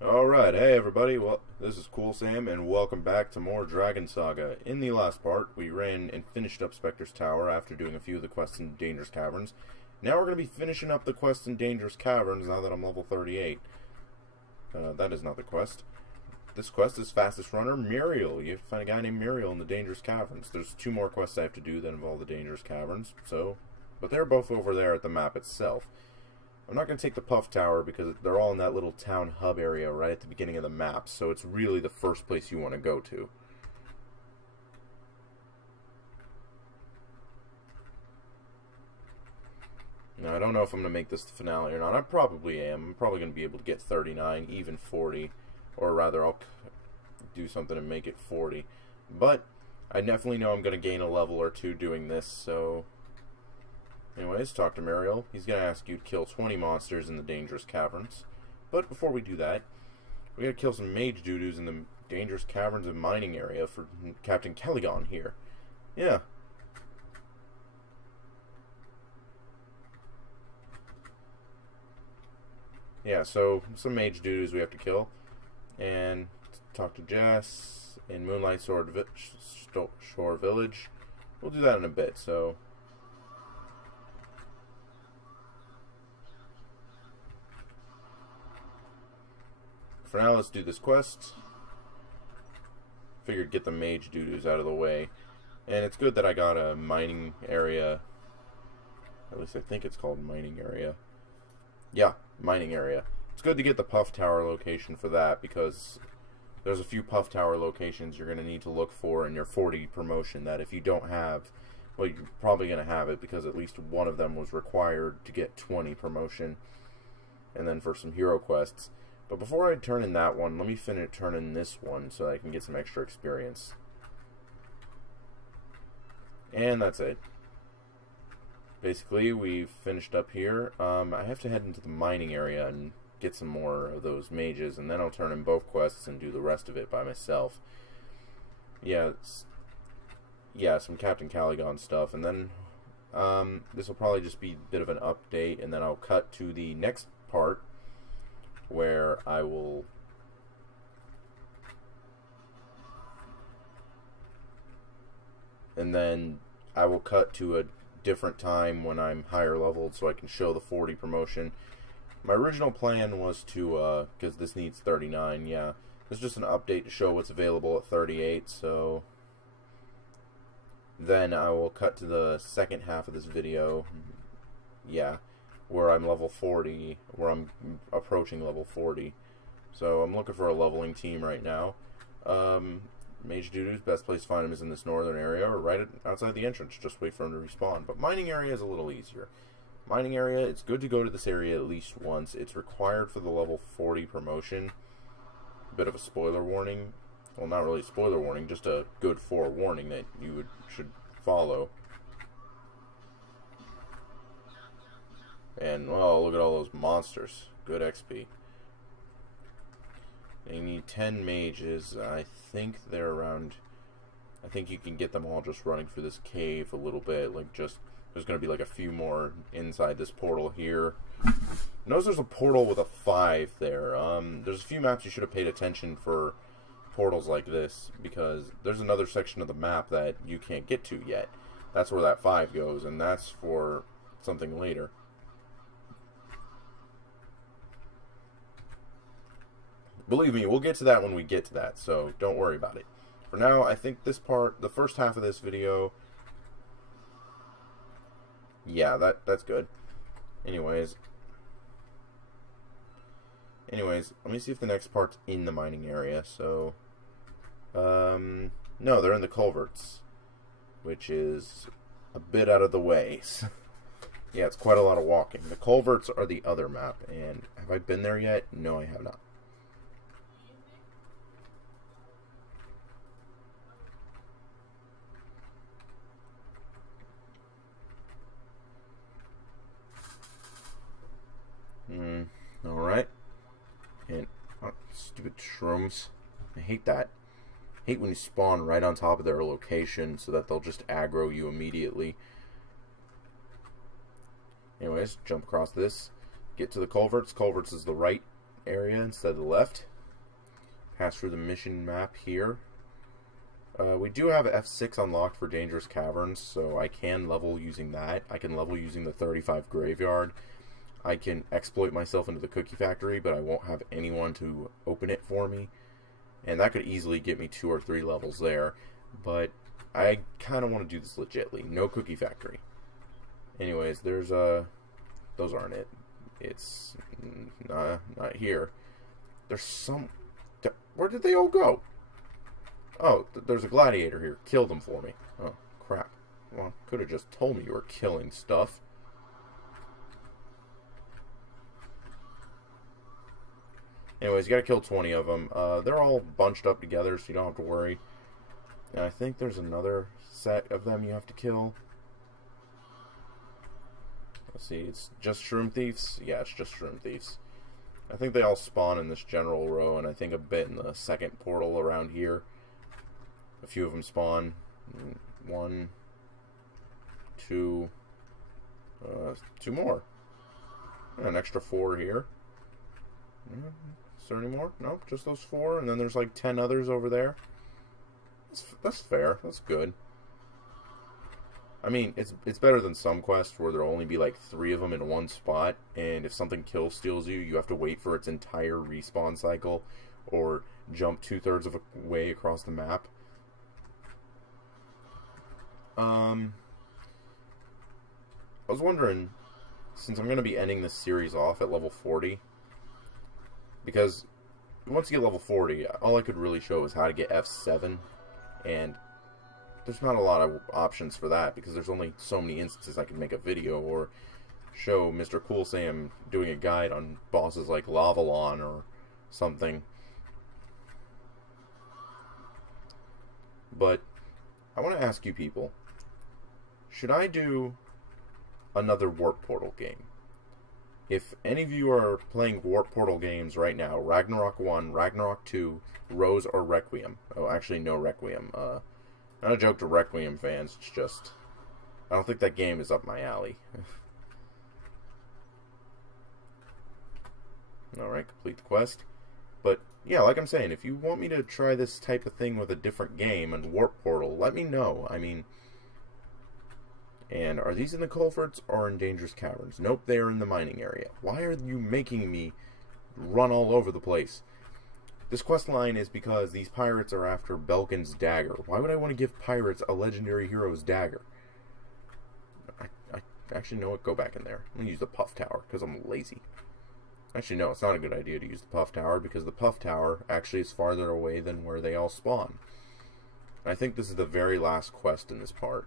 Alright, hey everybody, well, this is Cool Sam, and welcome back to more Dragon Saga. In the last part, we ran and finished up Spectre's Tower after doing a few of the quests in Dangerous Caverns. Now we're going to be finishing up the quest in Dangerous Caverns now that I'm level 38. That is not the quest. This quest is Fastest Runner, Muriel. You have to find a guy named Muriel in the Dangerous Caverns. There's two more quests I have to do that involve the Dangerous Caverns, but they're both over there at the map itself. I'm not going to take the Puff Tower because they're all in that little town hub area right at the beginning of the map, so it's really the first place you want to go to. Now, I don't know if I'm going to make this the finale or not. I probably am. I'm probably going to be able to get 39, even 40, or rather I'll do something and make it 40. But I definitely know I'm going to gain a level or two doing this, so... Anyways, talk to Muriel. He's going to ask you to kill 20 monsters in the Dangerous Caverns. But before we do that, we got to kill some mage doo-doos in the Dangerous Caverns and Mining area for Captain Caligon here. Yeah. Yeah, so some mage doo-doos we have to kill. And talk to Jess in Moonlight Shore Village. We'll do that in a bit, so... For now, let's do this quest. Figured get the mage doo-doos out of the way. And it's good that I got a mining area. At least I think it's called mining area. Yeah, mining area. It's good to get the Puff Tower location for that, because there's a few Puff Tower locations you're going to need to look for in your 40 promotion that if you don't have, well, you're probably going to have it because at least one of them was required to get 20 promotion. And then for some hero quests. But before I turn in that one, let me turn in this one so that I can get some extra experience. And that's it. Basically, we've finished up here. I have to head into the mining area and get some more of those mages, and then I'll turn in both quests and do the rest of it by myself. Yeah, some Captain Caligon stuff, and then this will probably just be a bit of an update, and then I'll cut to the next part, where I will cut to a different time when I'm higher leveled so I can show the 40 promotion. My original plan was to, because this needs 39, yeah, it's just an update to show what's available at 38, so then I will cut to the second half of this video, yeah, where I'm level 40, where I'm approaching level 40. So I'm looking for a leveling team right now. Mage Doo-Doo's best place to find him is in this northern area, or right outside the entrance. Just wait for him to respawn. But mining area is a little easier. Mining area, it's good to go to this area at least once. It's required for the level 40 promotion. Bit of a spoiler warning. Well, not really a spoiler warning, just a good forewarning that you should follow. And, well, look at all those monsters. Good XP. You need 10 mages. I think they're around... I think you can get them all just running through this cave a little bit. Like, just... There's going to be, like, a few more inside this portal here. Notice there's a portal with a 5 there. There's a few maps you should have paid attention for portals like this, because there's another section of the map that you can't get to yet. That's where that 5 goes, and that's for something later. Believe me, we'll get to that when we get to that, so don't worry about it. For now, I think this part, the first half of this video... Yeah, that's good. Anyways, let me see if the next part's in the mining area, so... no, they're in the culverts, which is a bit out of the way. Yeah, it's quite a lot of walking. The culverts are the other map, and have I been there yet? No, I have not. Alright. And, oh, stupid shrooms. I hate that. I hate when you spawn right on top of their location so that they'll just aggro you immediately. Anyways, jump across this. Get to the culverts. Culverts is the right area instead of the left. Pass through the mission map here. We do have F6 unlocked for Dangerous Caverns, so I can level using that. I can level using the 35 Graveyard. I can exploit myself into the Cookie Factory, but I won't have anyone to open it for me. And that could easily get me 2 or 3 levels there. But I kind of want to do this legitly. No Cookie Factory. Anyways, there's those aren't it. It's not here. There's some... Where did they all go? Oh, there's a gladiator here. Kill them for me. Oh, crap. Well, could have just told me you were killing stuff. Anyways, you gotta kill 20 of them. They're all bunched up together, so you don't have to worry. And I think there's another set of them you have to kill. Let's see, it's just Shroom Thieves? Yeah, it's just Shroom Thieves. I think they all spawn in this general row, and I think a bit in the second portal around here. A few of them spawn. 1, 2, 2 more. An extra 4 here. Is there any more? Nope, just those 4, and then there's like 10 others over there. That's fair. That's good. I mean, it's better than some quests where there'll only be like 3 of them in one spot, and if something kill steals you, you have to wait for its entire respawn cycle, or jump 2/3 of a way across the map. I was wondering, since I'm going to be ending this series off at level 40, because once you get level 40, all I could really show is how to get F7, and there's not a lot of options for that, because there's only so many instances I can make a video, or show Mr. Cool Sam doing a guide on bosses like Lavalon or something. But I want to ask you people, should I do another Warp Portal game? If any of you are playing Warp Portal games right now, Ragnarok 1, Ragnarok 2, Rose, or Requiem. Oh, actually, no Requiem. Not a joke to Requiem fans, it's just... I don't think that game is up my alley. Alright, complete the quest. But, yeah, like I'm saying, if you want me to try this type of thing with a different game and Warp Portal, let me know. I mean... And are these in the culverts or in Dangerous Caverns? Nope, they are in the mining area. Why are you making me run all over the place? This quest line is because these pirates are after Belkin's dagger. Why would I want to give pirates a legendary hero's dagger? I actually know what. Go back in there. I'm going to use the Puff Tower because I'm lazy. Actually, no, it's not a good idea to use the Puff Tower because the Puff Tower actually is farther away than where they all spawn. I think this is the very last quest in this part.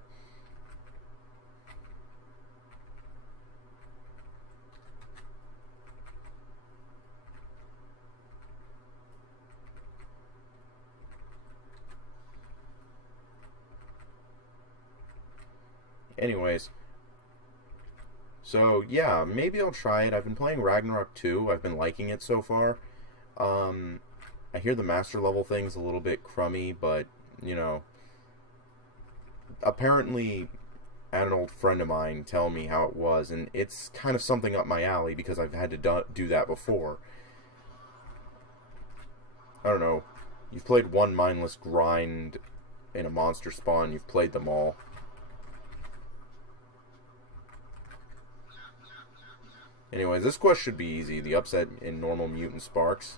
Anyways, so yeah, maybe I'll try it. I've been playing Ragnarok 2. I've been liking it so far. I hear the master level thing's a little bit crummy, but, you know, apparently I had an old friend of mine tell me how it was, and it's kind of something up my alley because I've had to do that before. I don't know. You've played one mindless grind in a monster spawn, you've played them all. Anyways, this quest should be easy. The upset in normal mutant Sparks,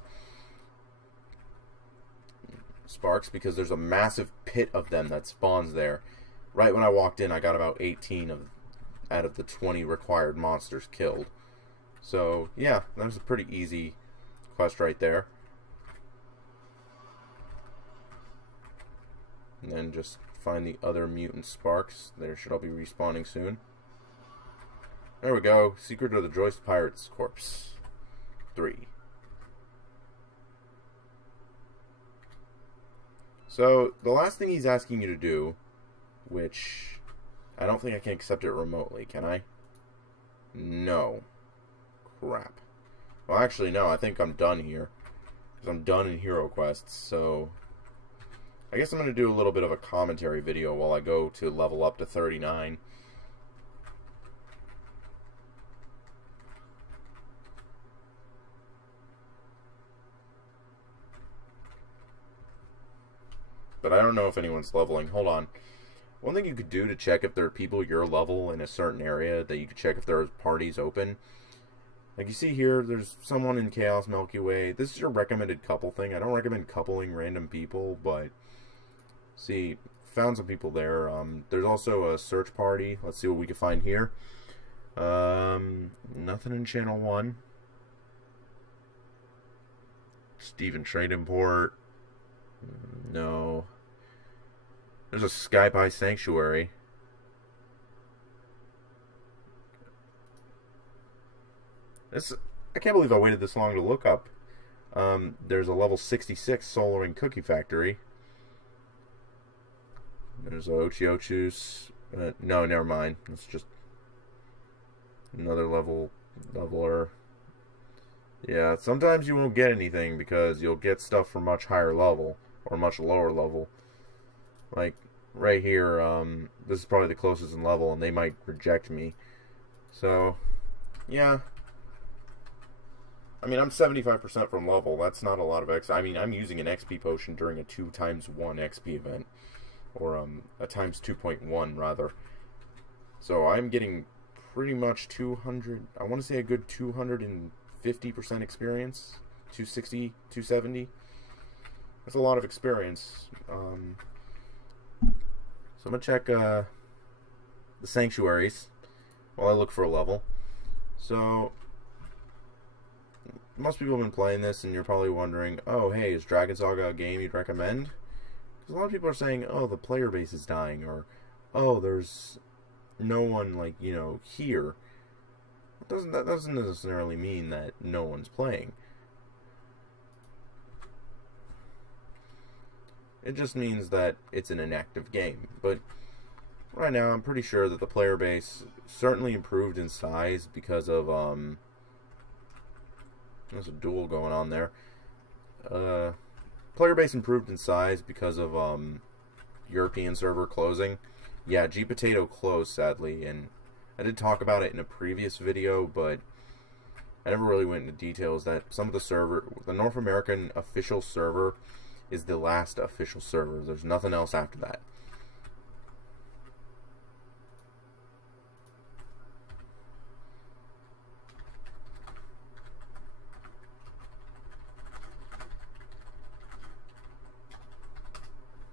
because there's a massive pit of them that spawns there. Right when I walked in, I got about 18 out of the 20 required monsters killed. So, yeah, that was a pretty easy quest right there. And then just find the other mutant Sparks. They should all be respawning soon. There we go. Secret of the Joyce Pirate's Corpse 3. So, the last thing he's asking you to do, which I don't think I can accept it remotely, can I? No. Crap. Well, actually, no. I think I'm done here. Because I'm done in Hero Quests, so... I guess I'm going to do a little bit of a commentary video while I go to level up to 39. but I don't know if anyone's leveling. Hold on. One thing you could do to check if there are people your level in a certain area, that you could check if there are parties open. Like you see here, there's someone in Chaos Milky Way. This is your recommended couple thing. I don't recommend coupling random people, but see, found some people there. There's also a search party. Let's see what we can find here. Nothing in Channel 1. Steven Trade Import. No. There's a Skypie Sanctuary. I can't believe I waited this long to look up. There's a level 66 Solar and Cookie Factory. There's a Ochiochus. No, never mind. It's just another leveler. Yeah, sometimes you won't get anything because you'll get stuff for much higher level or much lower level. Like right here, this is probably the closest in level, and they might reject me. So, yeah. I mean, I'm 75% from level. That's not a lot of XP. I mean, I'm using an XP potion during a 2x1 XP event. Or a times 2.1, rather. So I'm getting pretty much 200... I want to say a good 250% experience. 260, 270. That's a lot of experience. So I'm going to check the sanctuaries while I look for a level. So most people have been playing this, and you're probably wondering, oh, hey, is Dragon Saga a game you'd recommend? Because a lot of people are saying, oh, the player base is dying, or, oh, there's no one, like, you know, here. That doesn't necessarily mean that no one's playing. It just means that it's an inactive game. But right now, I'm pretty sure that the player base certainly improved in size because of, there's a duel going on there. Player base improved in size because of European server closing. Yeah, G-Potato closed, sadly, and I did talk about it in a previous video, but I never really went into details. That some of the North American official server is the last official server. There's nothing else after that.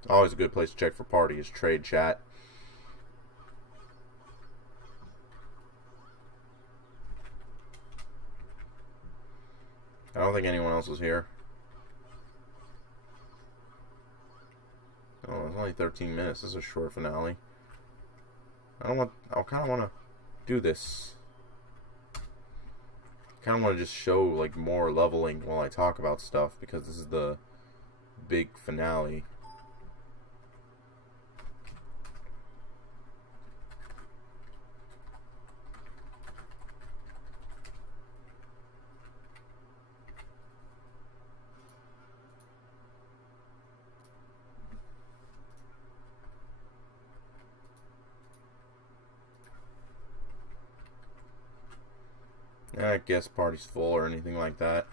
Always a good place to check for party is trade chat. I don't think anyone else is here. Oh, it's only 13 minutes. This is a short finale. I kind of want to do this. Kind of want to just show like more leveling while I talk about stuff, because this is the big finale. I guess party's full or anything like that.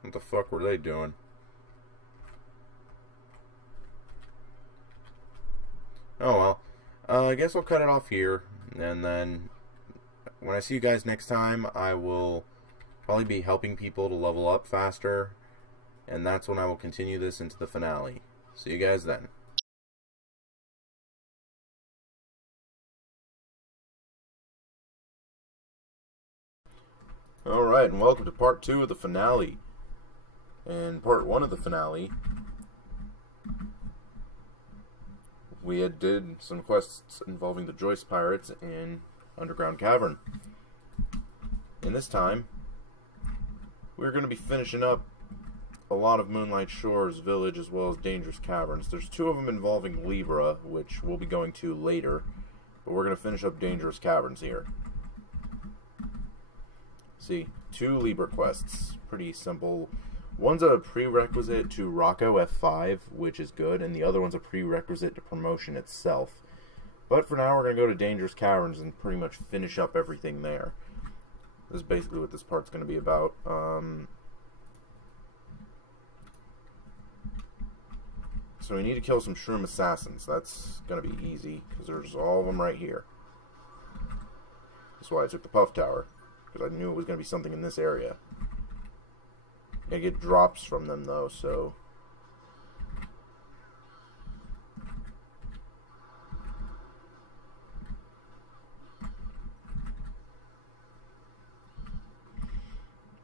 What the fuck were they doing? Oh well. I guess I'll cut it off here, and then when I see you guys next time, I will probably be helping people to level up faster, and that's when I will continue this into the finale. See you guys then. Alright, and welcome to part 2 of the finale. In part 1 of the finale, we did some quests involving the Joyce Pirates in Underground Cavern. And this time, we're going to be finishing up a lot of Moonlight Shores Village as well as Dangerous Caverns. There's 2 of them involving Libra, which we'll be going to later, but we're going to finish up Dangerous Caverns here. See, 2 Libra quests. Pretty simple. One's a prerequisite to Rocco F5, which is good, and the other one's a prerequisite to promotion itself. But for now, we're going to go to Dangerous Caverns and pretty much finish up everything there. This is basically what this part's going to be about. So we need to kill some shroom assassins. That's going to be easy, because there's all of them right here. That's why I took the puff tower, because I knew it was going to be something in this area. I get drops from them, though, so...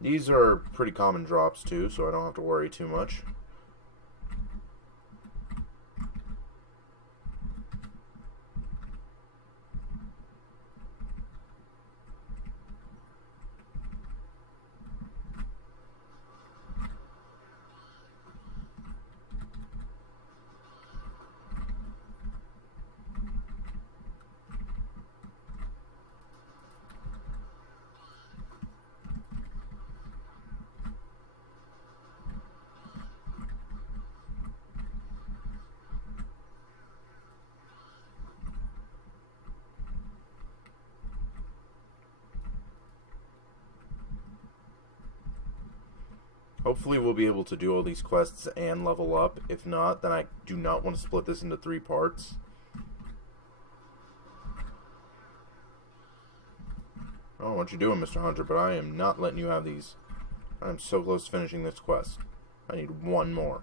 These are pretty common drops, too, so I don't have to worry too much. Hopefully we'll be able to do all these quests and level up. If not, then I do not want to split this into 3 parts. I don't know what you're doing, Mr. Hunter, but I am not letting you have these. I'm so close to finishing this quest. I need one more.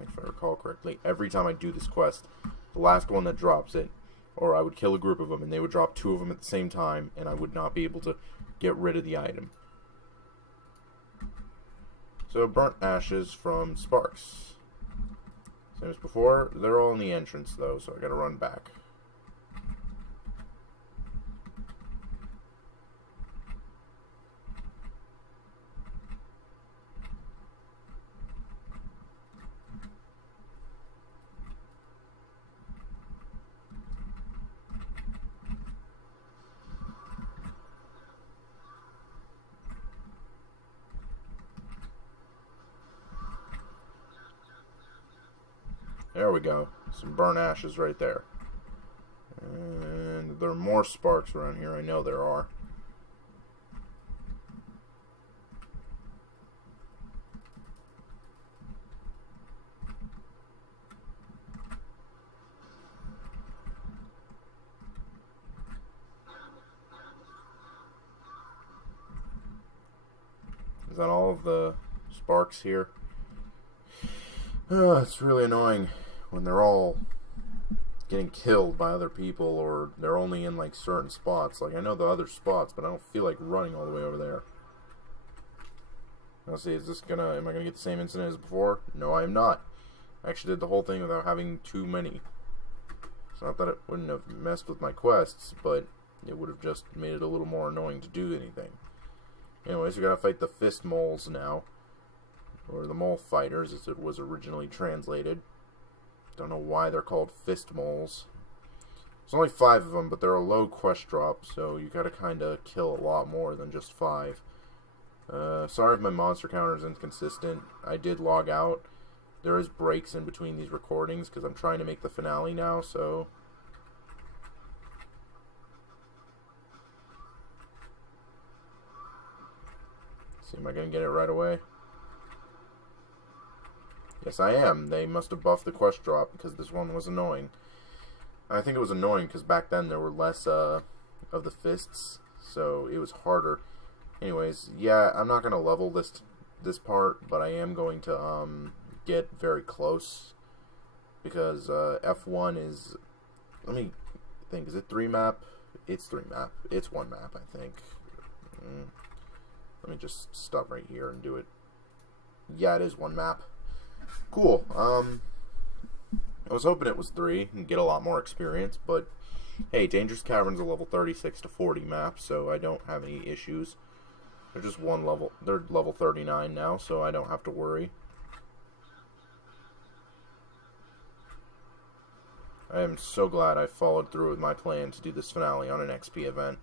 If I recall correctly, every time I do this quest, the last one that drops it, or I would kill a group of them, and they would drop 2 of them at the same time, and I would not be able to get rid of the item. So, burnt ashes from sparks. Same as before, they're all in the entrance though, so I gotta run back. There we go. Some burnt ashes right there. And there are more sparks around here. I know there are. Is that all of the sparks here? It's really annoying when they're all getting killed by other people, or they're only in like certain spots. Like, I know the other spots, but I don't feel like running all the way over there. Let's see, am I gonna get the same incident as before? No, I am not. I actually did the whole thing without having too many. It's not that it wouldn't have messed with my quests, but it would have just made it a little more annoying to do anything. Anyways, we gotta fight the fist moles now. Or the mole fighters, as it was originally translated. Don't know why they're called fist moles. There's only 5 of them, but they're a low quest drop, so you gotta kinda kill a lot more than just 5. Sorry if my monster counter is inconsistent. I did log out. There is breaks in between these recordings, because I'm trying to make the finale now, so... See, am I gonna get it right away? Yes, I am. They must have buffed the quest drop because this one was annoying. I think it was annoying because back then there were less of the fists, so it was harder. Anyways, yeah, I'm not going to level this part, but I am going to get very close because F1 is... Let me think. Is it 3 map? It's 3 map. It's 1 map, I think. Let me just stop right here and do it. Yeah, it is 1 map. Cool. I was hoping it was 3 and get a lot more experience, but hey, Dangerous Cavern's a level 36 to 40 map, so I don't have any issues. They're just one level. They're level 39 now, so I don't have to worry. I am so glad I followed through with my plan to do this finale on an XP event.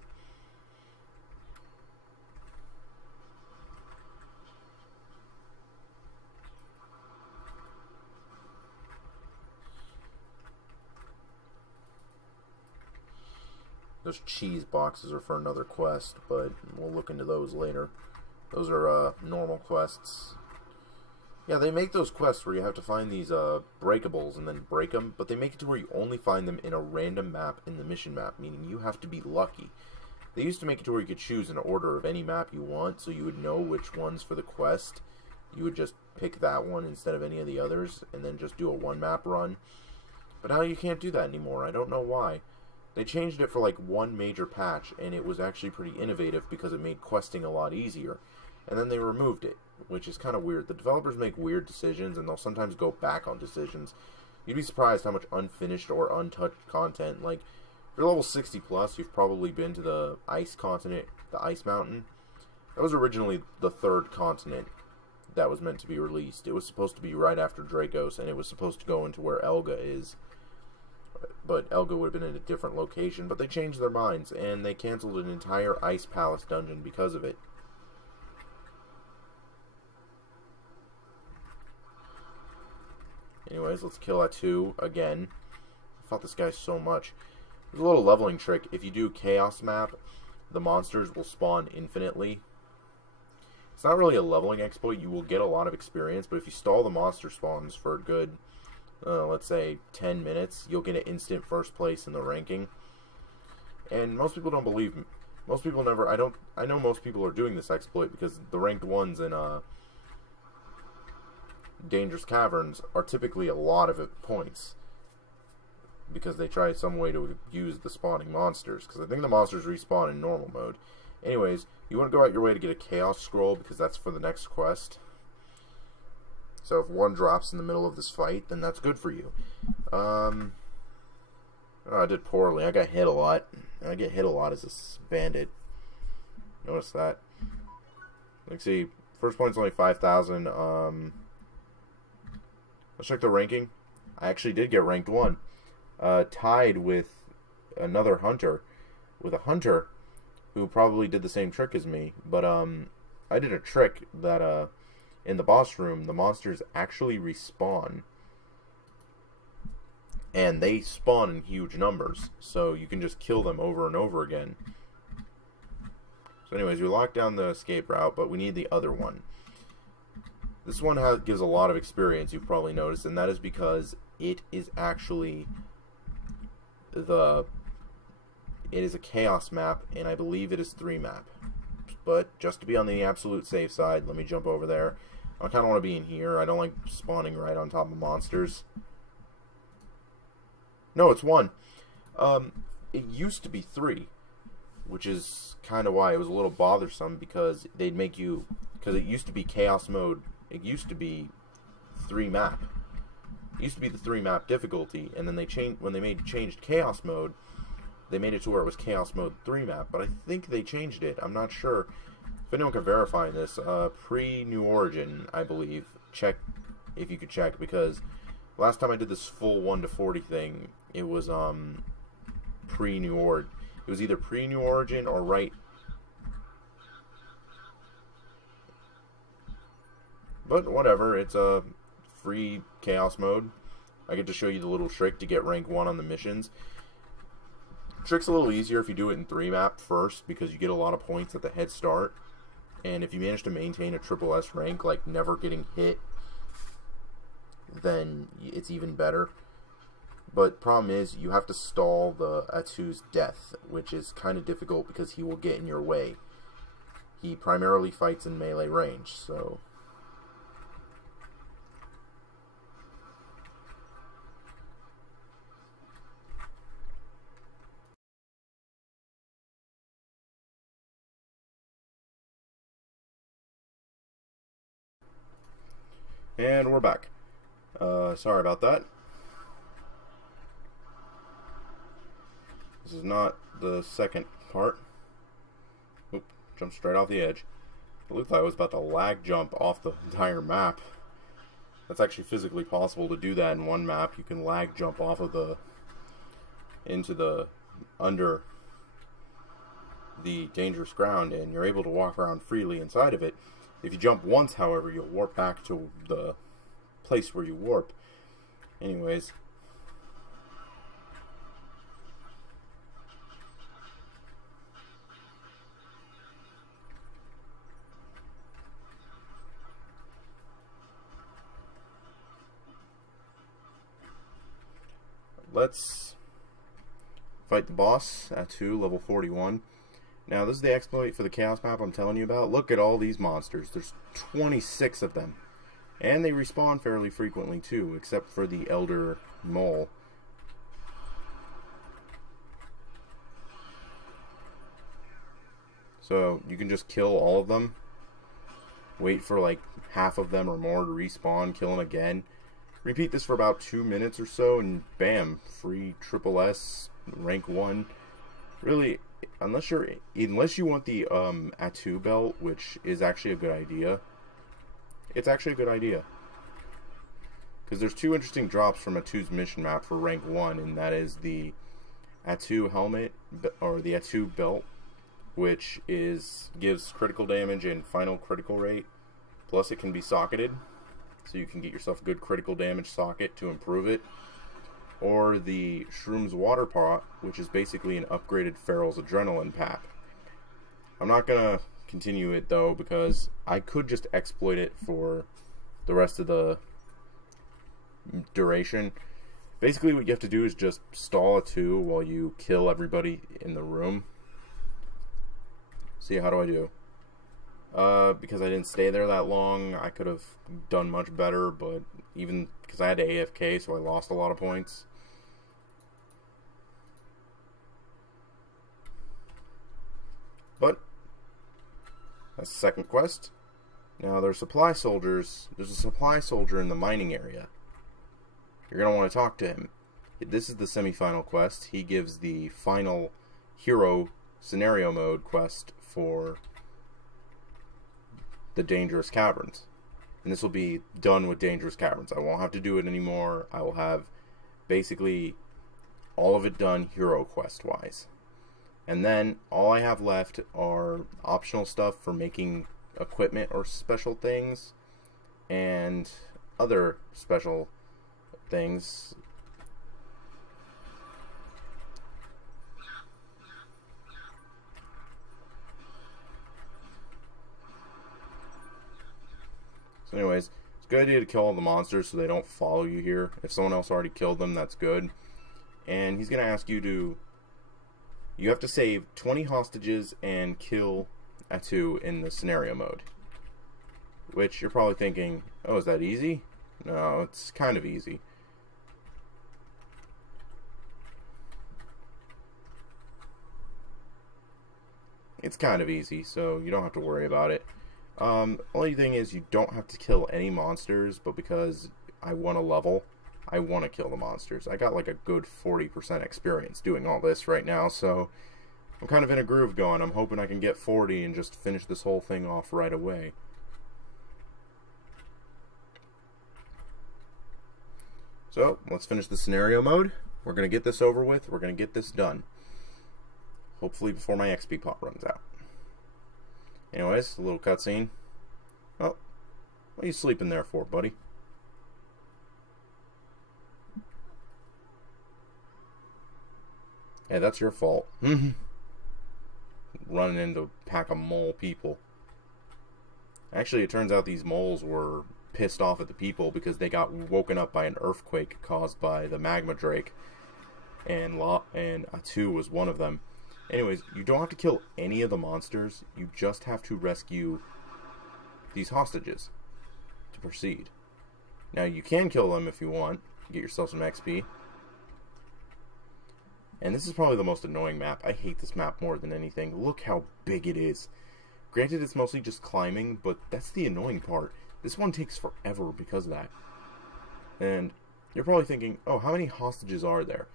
Those cheese boxes are for another quest, but we'll look into those later. Those are normal quests. Yeah, they make those quests where you have to find these breakables and then break them, but they make it to where you only find them in a random map in the mission map, meaning you have to be lucky. They used to make it to where you could choose an order of any map you want, so you would know which one's for the quest. You would just pick that one instead of any of the others, and then just do a one-map run. But now you can't do that anymore. I don't know why. They changed it for like one major patch, and it was actually pretty innovative because it made questing a lot easier. And then they removed it, which is kind of weird. The developers make weird decisions, and they'll sometimes go back on decisions. You'd be surprised how much unfinished or untouched content, like, if you're level 60 plus, you've probably been to the ice continent, the ice mountain. That was originally the third continent that was meant to be released. It was supposed to be right after Dracos, and it was supposed to go into where Elga is. But Elga would have been in a different location, but they changed their minds, and they canceled an entire Ice Palace dungeon because of it. Anyways, let's kill Atu again. I fought this guy so much. There's a little leveling trick. If you do Chaos Map, the monsters will spawn infinitely. It's not really a leveling exploit. You will get a lot of experience, but if you stall the monster spawns for a good, let's say, 10 minutes, you'll get an instant first place in the ranking. And most people don't believe me. Most people never... I know most people are doing this exploit because the ranked ones in Dangerous Caverns are typically a lot of points, because they try some way to use the spawning monsters, because I think the monsters respawn in normal mode. Anyways, you want to go out your way to get a Chaos Scroll, because that's for the next quest. So if one drops in the middle of this fight, then that's good for you. Oh, I did poorly. I got hit a lot. I get hit a lot as this bandit. Notice that. Let's see. First point's only 5,000. Let's check the ranking. I actually did get ranked 1. Tied with another hunter. With a hunter who probably did the same trick as me. But I did a trick that in the boss room, the monsters actually respawn. And they spawn in huge numbers. So you can just kill them over and over again. So anyways, we locked down the escape route, but we need the other one. This one gives a lot of experience, you've probably noticed, and that is because it is actually it is a chaos map, and I believe it is 3 map. But just to be on the absolute safe side, let me jump over there. I kind of want to be in here. I don't like spawning right on top of monsters. No, it's 1. It used to be 3, which is kind of why it was a little bothersome, because they'd make you, because it used to be chaos mode. It used to be 3 map. It used to be the 3 map difficulty, and then they changed when they changed chaos mode. They made it to where it was chaos mode 3 map, but I think they changed it. I'm not sure. If anyone can verify this, pre-New Origin, I believe. Check if you could check, because last time I did this full 1 to 40 thing, it was pre-New Origin. It was either pre-New Origin or right. But whatever, it's a free chaos mode. I get to show you the little trick to get rank 1 on the missions. Trick's a little easier if you do it in 3 map first, because you get a lot of points at the head start. And if you manage to maintain a triple S rank, like never getting hit, then it's even better. But problem is, you have to stall the Atu's death, which is kind of difficult because he will get in your way. He primarily fights in melee range, so... And we're back. Sorry about that. This is not the second part. Oop, jumped straight off the edge. It looked like I was about to lag jump off the entire map. That's actually physically possible to do that in one map. You can lag jump off of under the dangerous ground, and you're able to walk around freely inside of it. If you jump once, however, you'll warp back to the place where you warp. Anyways. let's fight the boss at 2, level 41. Now, this is the exploit for the Chaos map I'm telling you about. Look at all these monsters. There's 26 of them. And they respawn fairly frequently, too, except for the Elder Mole. So, you can just kill all of them. Wait for like half of them or more to respawn, kill them again. Repeat this for about 2 minutes or so, and bam, free triple S, rank 1. Really, unless you want the Atu belt, which is actually a good idea. It's actually a good idea. Because there's 2 interesting drops from Atu's mission map for rank 1, and that is the Atu helmet, or the Atu belt, which gives critical damage and final critical rate. Plus it can be socketed, so you can get yourself a good critical damage socket to improve it. Or the Shroom's Water Pot, which is basically an upgraded Feral's Adrenaline Pack. I'm not going to continue it though, because I could just exploit it for the rest of the duration. Basically what you have to do is just stall a 2 while you kill everybody in the room. See, how do I do? Because I didn't stay there that long, I could have done much better, but even because I had to AFK, so I lost a lot of points. But that's the second quest. Now there's supply soldiers. There's a supply soldier in the mining area. You're going to want to talk to him. This is the semi-final quest. He gives the final hero scenario mode quest for the Dangerous Caverns. And this will be done with Dangerous Caverns. I won't have to do it anymore. I will have basically all of it done hero quest wise. And then all I have left are optional stuff for making equipment or special things and other special things. So anyways, it's a good idea to kill all the monsters so they don't follow you here. If someone else already killed them, that's good. And he's going to ask you to... You have to save 20 hostages and kill Atu in the scenario mode. Which you're probably thinking, oh, is that easy? No, it's kind of easy. It's kind of easy, so you don't have to worry about it. Only thing is you don't have to kill any monsters, but because I won a level, I want to kill the monsters. I got like a good 40% experience doing all this right now, so I'm kind of in a groove going. I'm hoping I can get 40 and just finish this whole thing off right away. So, let's finish the scenario mode. We're going to get this over with. We're going to get this done. Hopefully before my XP pot runs out. Anyways, a little cutscene. Oh, what are you sleeping there for, buddy? Hey, that's your fault. Running into a pack of mole people. Actually, it turns out these moles were pissed off at the people because they got woken up by an earthquake caused by the magma drake. And Atu was one of them. Anyways, you don't have to kill any of the monsters. You just have to rescue these hostages to proceed. Now, you can kill them if you want. Get yourself some XP. And this is probably the most annoying map. I hate this map more than anything. Look how big it is. Granted, it's mostly just climbing, but that's the annoying part. This one takes forever because of that. And you're probably thinking, oh, how many hostages are there?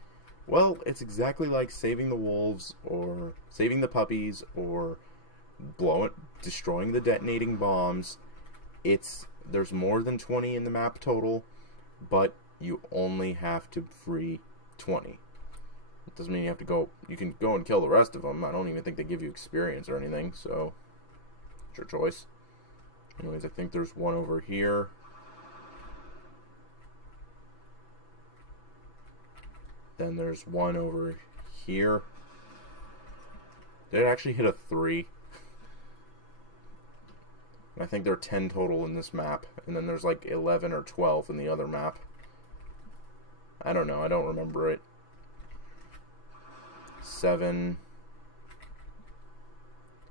Well, it's exactly like saving the wolves, or saving the puppies, or destroying the detonating bombs. There's more than 20 in the map total, but you only have to free 20. It doesn't mean you have to go... You can go and kill the rest of them. I don't even think they give you experience or anything, so it's your choice. Anyways, I think there's one over here. Then there's one over here. Did it actually hit a 3? I think there are 10 total in this map. And then there's like 11 or 12 in the other map. I don't know. I don't remember it. 7.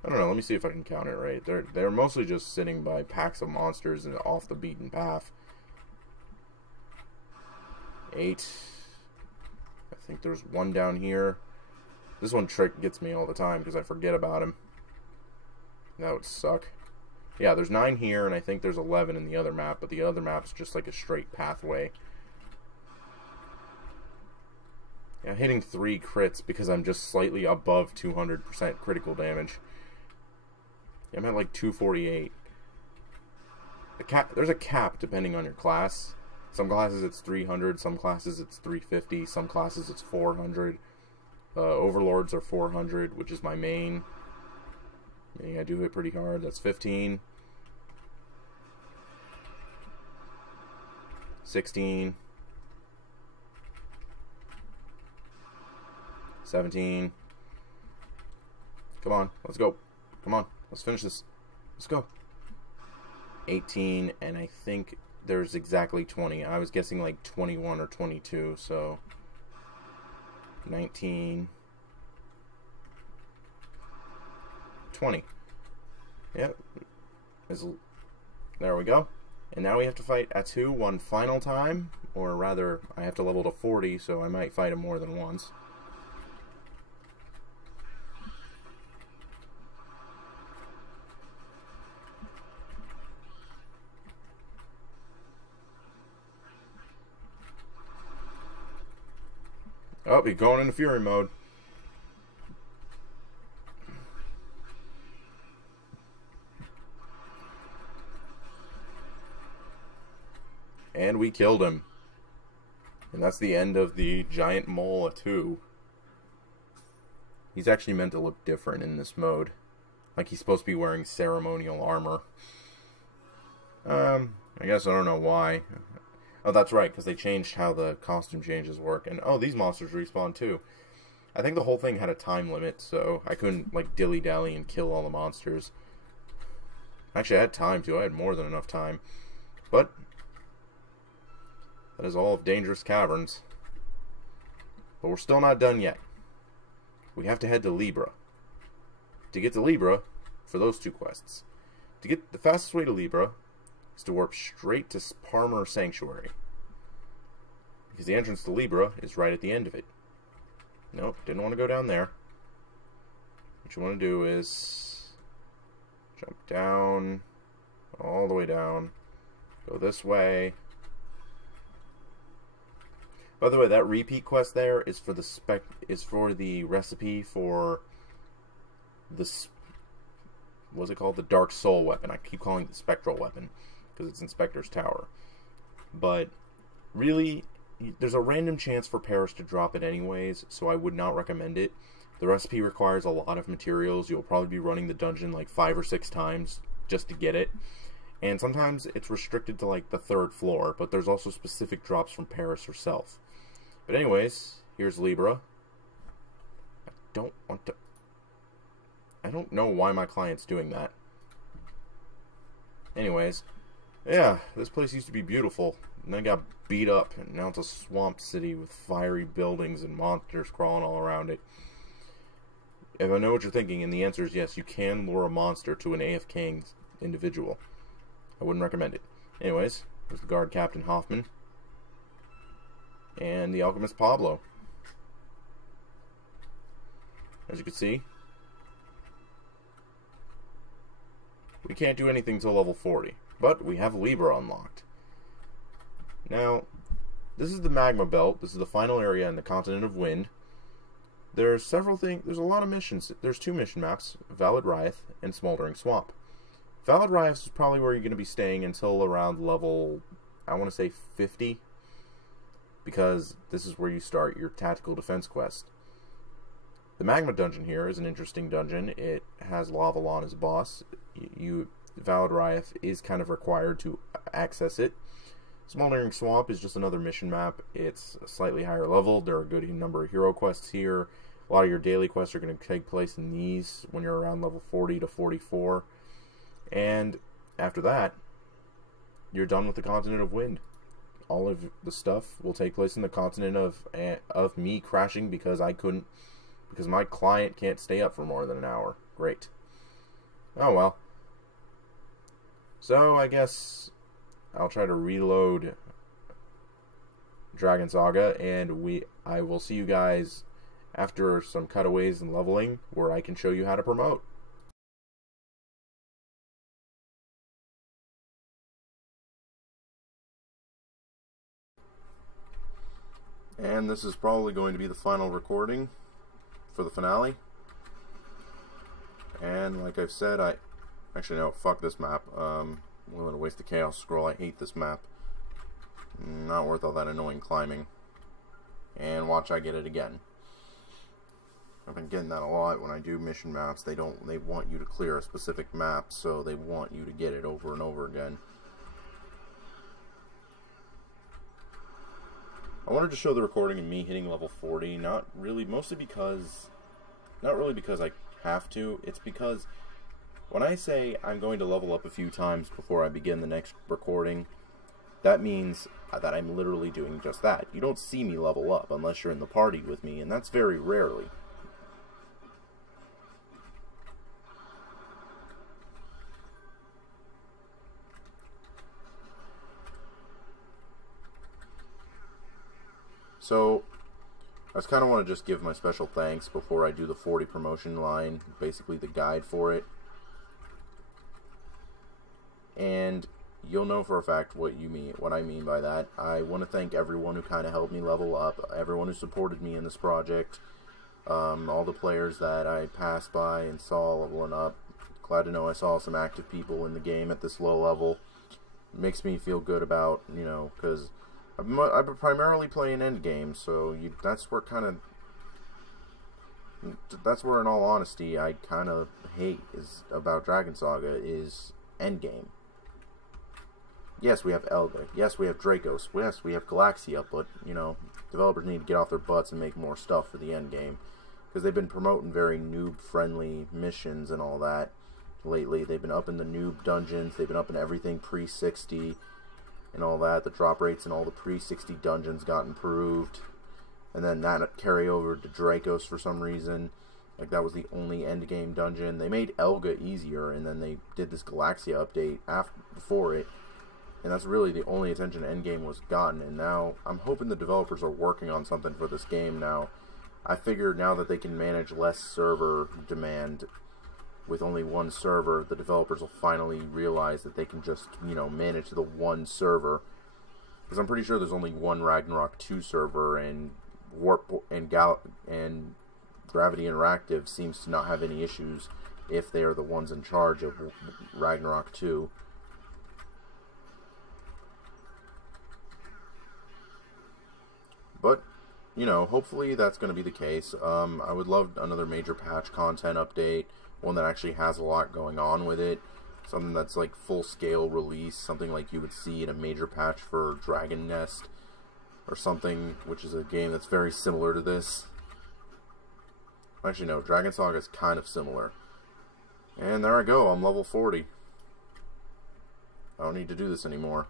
I don't know. Let me see if I can count it right. They're mostly just sitting by packs of monsters and off the beaten path. 8. I think there's one down here. This one trick gets me all the time because I forget about him. That would suck. Yeah, there's 9 here, and I think there's 11 in the other map, but the other map's just like a straight pathway. Yeah, hitting 3 crits because I'm just slightly above 200% critical damage. Yeah, I'm at like 248. There's a cap depending on your class. Some classes it's 300, some classes it's 350, some classes it's 400. Overlords are 400, which is my main. I do hit pretty hard. That's 15. 16. 17. Come on, let's go. Come on, let's finish this. Let's go. 18, and I think there's exactly 20. I was guessing like 21 or 22, so 19. 20. Yep. There we go. And now we have to fight Atu one final time, or rather, I have to level to 40, so I might fight him more than once. Oh, he's going into Fury mode. And we killed him. And that's the end of the giant mole Atu. He's actually meant to look different in this mode. Like he's supposed to be wearing ceremonial armor. I guess I don't know why. Oh, that's right, because they changed how the costume changes work. And, oh, these monsters respawn too. I think the whole thing had a time limit, so I couldn't, like, dilly-dally and kill all the monsters. Actually, I had time, too. I had more than enough time. But that is all of Dangerous Caverns. But we're still not done yet. We have to head to Libra. To get to Libra, for those 2 quests, to get the fastest way to Libra is to warp straight to Parmer Sanctuary. Because the entrance to Libra is right at the end of it. Nope, didn't want to go down there. What you want to do is jump down, all the way down, go this way. By the way, that repeat quest there is for the recipe for this. What's it called? The Dark Soul weapon. I keep calling it the Spectral weapon because it's in Spectre's Tower. But really, there's a random chance for Paris to drop it anyways, so I would not recommend it. The recipe requires a lot of materials. You'll probably be running the dungeon like 5 or 6 times just to get it. And sometimes it's restricted to like the 3rd floor, but there's also specific drops from Paris herself. But anyways, here's Libra. I don't know why my client's doing that. Anyways, yeah, this place used to be beautiful, and then it got beat up, and now it's a swamp city with fiery buildings and monsters crawling all around it. If I know what you're thinking, and the answer is yes, you can lure a monster to an AFKing individual. I wouldn't recommend it. Anyways, there's the guard Captain Hoffman. And the alchemist Pablo. As you can see, we can't do anything till level 40. But we have Libra unlocked. Now, this is the Magma Belt. This is the final area in the Continent of Wind. There's several things. There's a lot of missions. There's 2 mission maps, Valid Riot and Smoldering Swamp. Valid Riot is probably where you're going to be staying until around level, I want to say 50. Because this is where you start your tactical defense quest. The Magma Dungeon here is an interesting dungeon. It has Lavalon as a boss. Valid Riot is kind of required to access it. Smoldering Swamp is just another mission map. It's a slightly higher level. There are a good number of hero quests here. A lot of your daily quests are going to take place in these when you're around level 40 to 44. And after that, you're done with the Continent of Wind. All of the stuff will take place in the continent of me crashing because because my client can't stay up for more than an hour. Great. Oh well. So I guess I'll try to reload Dragon Saga, and I will see you guys after some cutaways and leveling where I can show you how to promote. And this is probably going to be the final recording for the finale. And like I've said, actually no, fuck this map. I'm willing to waste the Chaos Scroll. I hate this map. Not worth all that annoying climbing. And watch I get it again. I've been getting that a lot when I do mission maps. They want you to clear a specific map, so they want you to get it over and over again. I wanted to show the recording of me hitting level 40, not really because I have to. It's because when I say I'm going to level up a few times before I begin the next recording, that means that I'm literally doing just that. You don't see me level up unless you're in the party with me, and that's very rarely. So, I just kind of want to just give my special thanks before I do the 40 promotion line, basically the guide for it. And you'll know for a fact what I mean by that. I want to thank everyone who kind of helped me level up, everyone who supported me in this project, all the players that I passed by and saw leveling up. Glad to know I saw some active people in the game at this low level. It makes me feel good about, because I'm primarily playing endgame, so that's where in all honesty I kind of hate is about Dragon Saga is endgame. Yes, we have Elga. Yes, we have Dracos. Yes, we have Galaxia, but, developers need to get off their butts and make more stuff for the endgame. Because they've been promoting very noob-friendly missions and all that lately. They've been upping the noob dungeons. They've been upping everything pre-60 and all that. The drop rates in all the pre-60 dungeons got improved. And then that carry over to Dracos for some reason. Like, that was the only endgame dungeon. They made Elga easier, and then they did this Galaxia update before it. And that's really the only attention endgame was gotten. And now, I'm hoping the developers are working on something for this game now. I figure now that they can manage less server demand with only one server, the developers will finally realize that they can just, manage the one server. Because I'm pretty sure there's only one Ragnarok 2 server, and Warp and Gravity Interactive seems to not have any issues if they are the ones in charge of Ragnarok 2. But, hopefully that's going to be the case. I would love another major patch content update, one that actually has a lot going on with it, something that's like full-scale release, something like you would see in a major patch for Dragon Nest, or something, which is a game that's very similar to this. Actually, no, Dragon Saga is kind of similar. And there I go, I'm level 40. I don't need to do this anymore.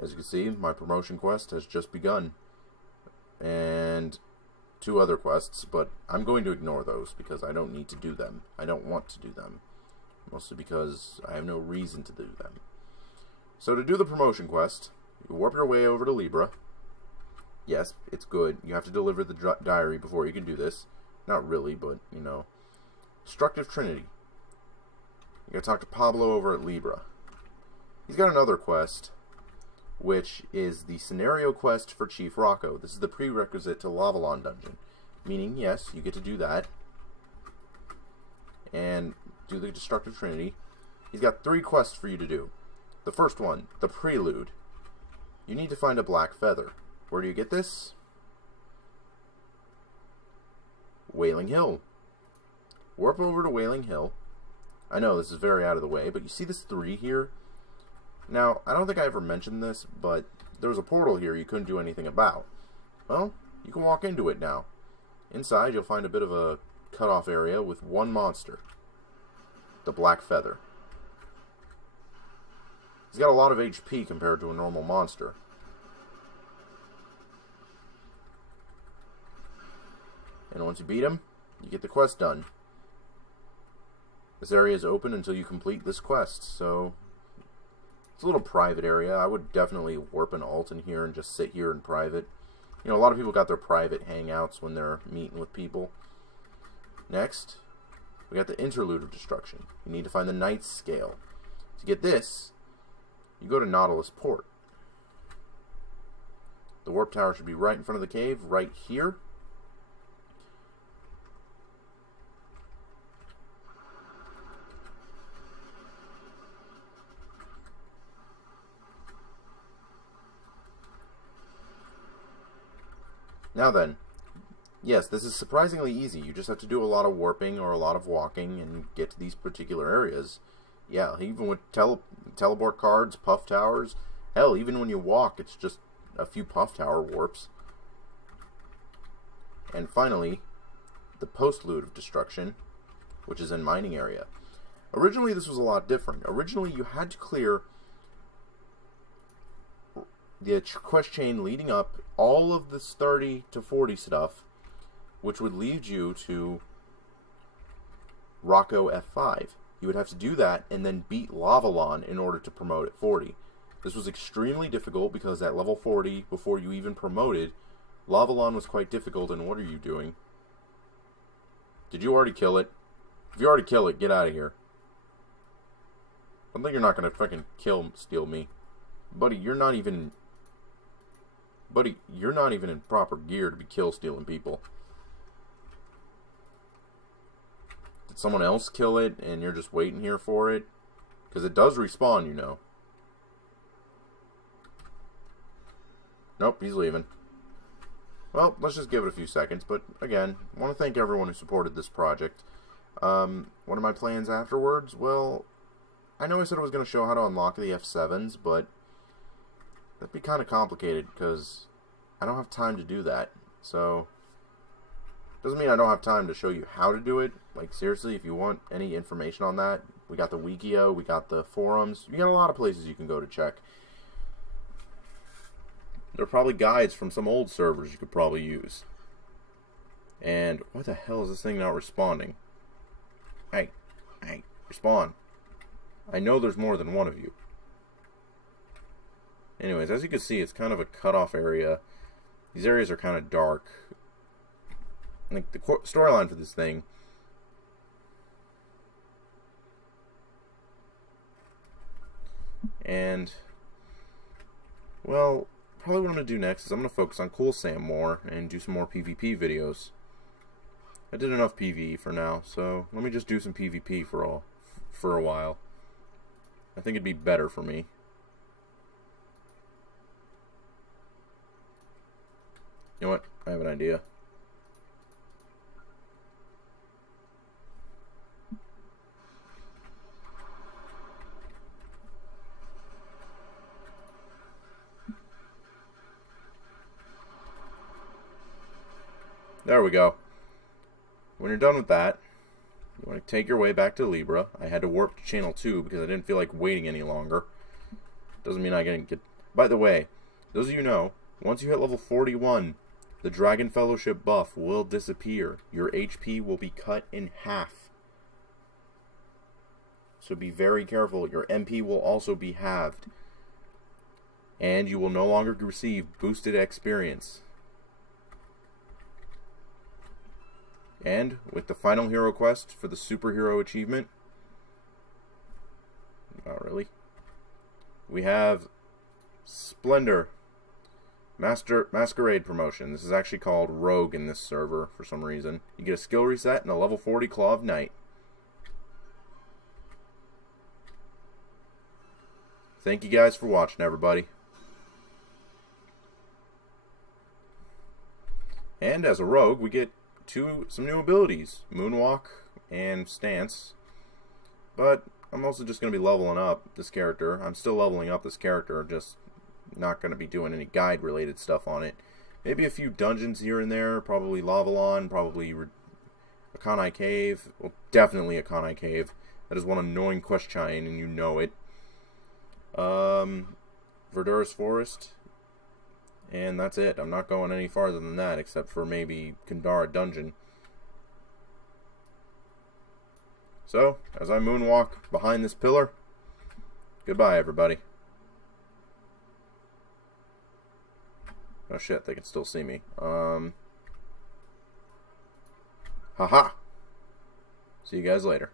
As you can see, my promotion quest has just begun. And 2 other quests, but I'm going to ignore those because I don't need to do them. I don't want to do them. Mostly because I have no reason to do them. So to do the promotion quest, you warp your way over to Libra. Yes, it's good. You have to deliver the diary before you can do this. Not really, but, Destructive Trinity. You gotta talk to Pablo over at Libra. He's got another quest, which is the scenario quest for Chief Rocco. This is the prerequisite to Lavalon Dungeon. Meaning, yes, you get to do that. And do the Destructive Trinity. He's got 3 quests for you to do. The first one, the Prelude. You need to find a black feather. Where do you get this? Wailing Hill. Warp over to Wailing Hill. I know this is very out of the way, but you see this 3 here? Now, I don't think I ever mentioned this, but there was a portal here you couldn't do anything about. Well, you can walk into it now. Inside, you'll find a bit of a cutoff area with one monster. The Black Feather. He's got a lot of HP compared to a normal monster. And once you beat him, you get the quest done. This area is open until you complete this quest, so it's a little private area. I would definitely warp an alt in here and just sit here in private. You know, a lot of people got their private hangouts when they're meeting with people. Next, we got the Interlude of Destruction. You need to find the Knight's Scale. To get this, you go to Nautilus Port. The warp tower should be right in front of the cave, right here. Now then, yes, this is surprisingly easy. You just have to do a lot of warping or a lot of walking and get to these particular areas. Yeah, even with teleport cards, puff towers, hell, even when you walk, it's just a few puff tower warps. And finally, the Postlude of Destruction, which is in mining area. Originally, this was a lot different. Originally, you had to clear the quest chain leading up all of this 30 to 40 stuff, which would lead you to Rocco F5. You would have to do that and then beat Lavalon in order to promote at 40. This was extremely difficult because at level 40, before you even promoted, Lavalon was quite difficult. And what are you doing? Did you already kill it? If you already kill it, get out of here. I think you're not going to fucking steal me. Buddy, you're not even in proper gear to be stealing people. Did someone else kill it and you're just waiting here for it? Because it does respawn, you know. Nope, he's leaving. Well, let's just give it a few seconds. But again, I want to thank everyone who supported this project. What are my plans afterwards? Well, I know I said I was going to show how to unlock the F7s, but that'd be kind of complicated because I don't have time to do that. So, doesn't mean I don't have time to show you how to do it. Like, seriously, if you want any information on that, we got the Wikio, we got the forums. You got a lot of places you can go to check. There are probably guides from some old servers you could probably use. And why the hell is this thing not responding? Hey, respond. I know there's more than one of you. Anyways, as you can see, it's kind of a cutoff area. These areas are kind of dark. Like, the storyline for this thing... And... well, probably what I'm going to do next is I'm going to focus on Cool Sam more and do some more PvP videos. I did enough PvE for now, so let me just do some PvP for a while. I think it'd be better for me. You know what? I have an idea. There we go. When you're done with that, you want to take your way back to Libra. I had to warp to Channel 2 because I didn't feel like waiting any longer. Doesn't mean I didn't get... By the way, those of you know, once you hit level 41, the Dragon Fellowship buff will disappear. Your HP will be cut in half. So be very careful. Your MP will also be halved. And you will no longer receive boosted experience. And with the final hero quest for the superhero achievement, not really, we have Splendor Masquerade promotion. This is actually called Rogue in this server for some reason. You get a skill reset and a level 40 Claw of Night. Thank you guys for watching, everybody. And as a rogue, we get some new abilities, Moonwalk and Stance. But I'm also just going to be leveling up this character. I'm still leveling up this character, just not going to be doing any guide related stuff on it. Maybe a few dungeons here and there, probably Lavalon, probably Akanai Cave. Well, definitely Akanai Cave. That is one annoying quest chain and you know it. Verdurous Forest. And that's it. I'm not going any farther than that, except for maybe Kandara Dungeon. So, as I moonwalk behind this pillar, goodbye, everybody. Oh shit, they can still see me. Haha. See you guys later.